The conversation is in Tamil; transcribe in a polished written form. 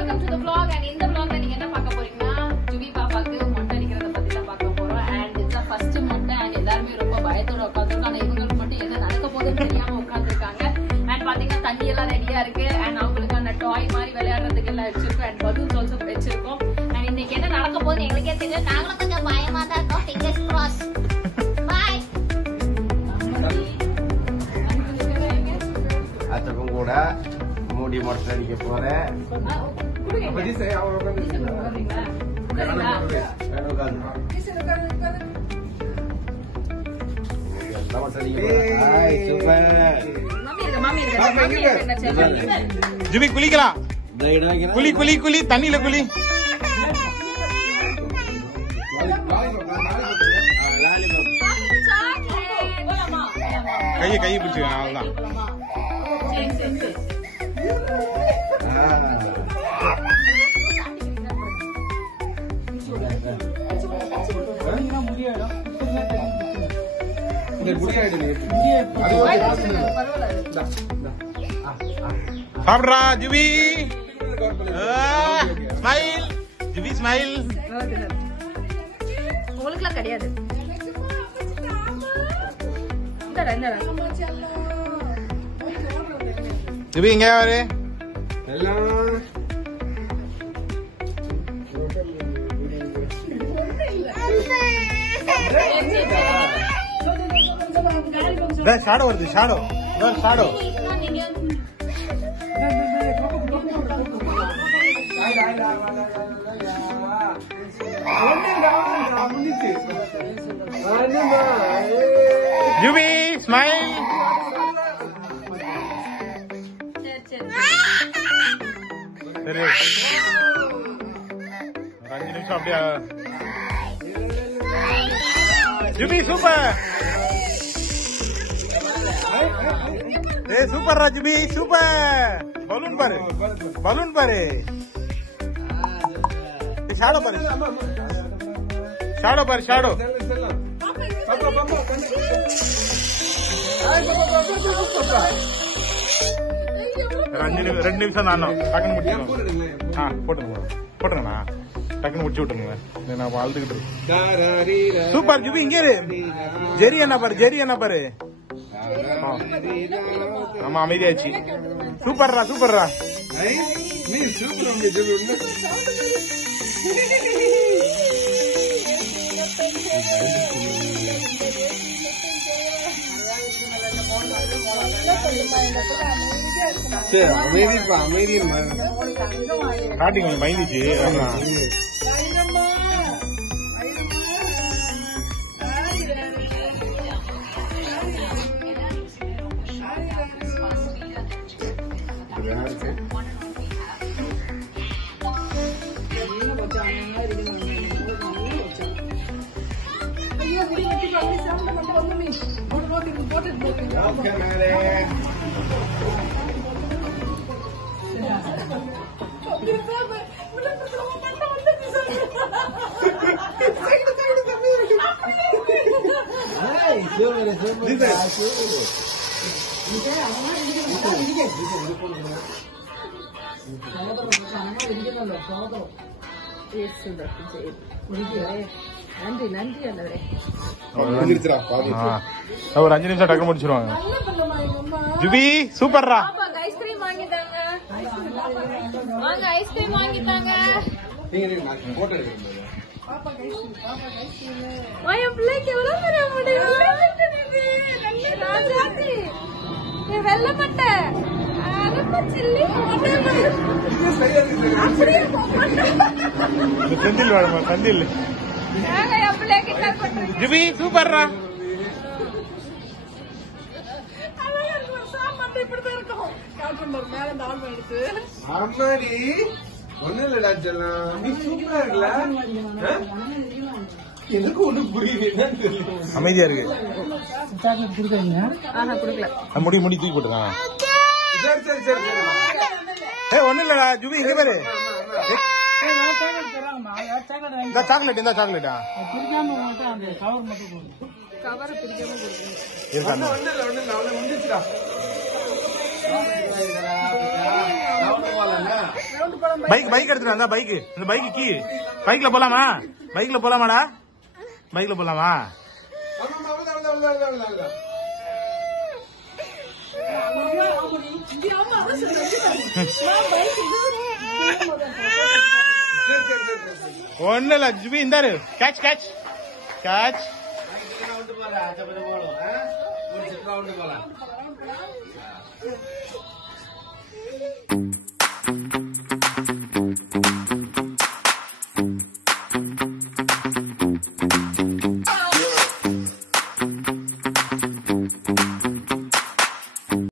welcome to the vlog. And in the vlog நீங்க என்ன பார்க்க போறீங்கன்னா ஜுபி பாப்பாக்கு மொட்டை அடிக்கிறத பத்தி தான் பார்க்க போறோம். And it's the first மொட்டை and எல்லாரும் ரொம்ப பயத்தோட உட்கார்ந்திருக்காங்க. இவங்களுக்கு மட்டும் என்ன நடக்க போகுதுன்னு தெரியாம உட்கார்ந்திருக்காங்க. And பாத்தீங்கன்னா தண்ணி எல்லாம் ரெடியா இருக்கு. And அவங்களுக்கான டாய் மாதிரி விளையாடுறதுக்கு எல்லாம் வச்சிருக்கோம். And balloons also வச்சிருக்கோம். And இன்னைக்கு என்ன நடக்க போகுது எங்களுக்கே தெரியல. நாங்களும் கொஞ்சம் பயமா தான் இருக்கோம். Fingers crossed. Bye. அத்தக்கும் கூட மூடி மொட்டை அடிக்க போறேன். ஜுபி குளிக்கலாம். குளி குளி குளி தண்ணியில குளி. கையை கையை பிடிச்சு அவ்வளவுதான். சாப்பிடுறா ஜுபி. Smile ஜுபி smile. உங்களுக்குலாம் கிடையாது. ஜுபி இங்க வரு. ஷாடோ வருது. Shadow shadow. ஜுபி ஸ்மைல். சரி 5 நிமிஷம் அப்படியே. Jubi super. Super Jubi super. Balloon பாரு பலூன் பாரு. ஷாடோ பாரு ஷாடோ பாரு ஷாடோ. 2 நிமிஷம் தான் டக்குன்னு முடிச்சு போட்டுங்க போட்டுங்கண்ணா. டக்குன்னு முடிச்சு விட்டுருங்க. நான் வாழ்ந்துகிட்டு இருக்கேன். சூப்பர் ஜுபி இங்கே ஜெரி என்ன பாரு ஜெரி என்ன பாரு. ஆமா அமைதியாச்சு. சூப்பர்ரா சூப்பர்ரா. ஸ்டார்டிங் பயந்துச்சு. ஒரு 5 நிமிஷம் டக்கு முடிச்சிருவாங்க. ஜுபி சூப்பர்ரா. ஐஸ்கிரீம் வாங்கிட்டாங்க. வாங்க ஐஸ்கிரீம் வாங்கிட்டாங்க. என் பிள்ளைக்கு எவ்வளவு பெரிய முடியும். வெள்ள மட்டை செந்தில் வேணுமா செந்தில். ஜுபி சூப்பர்ரா. ஒண்ணு இல்லடா செல்லம். நீ சூப்பரா இருக்குல்ல. எனக்கு ஒண்ணு புரியல. அமைதியா இருக்கு. முடி முடி தூக்கி போட்டுங்க. ஒண்ணு இல்லடா ஜுபி இங்க பாரு. சாக்லேட் இந்த சாக்லேட்டா கவர் பிடிக்காம முடிஞ்சிச்சுடா. பைக் எடுத்துட்டு வந்தா பைக் இந்த பைக் கீ பைக்ல போலாமா போலாமாடா பைக்ல போலாமா ஒண்ணு இல்ல ஜுபி இந்தாரு கேட்ச் கேட்ச் கேட்ச் போலாம்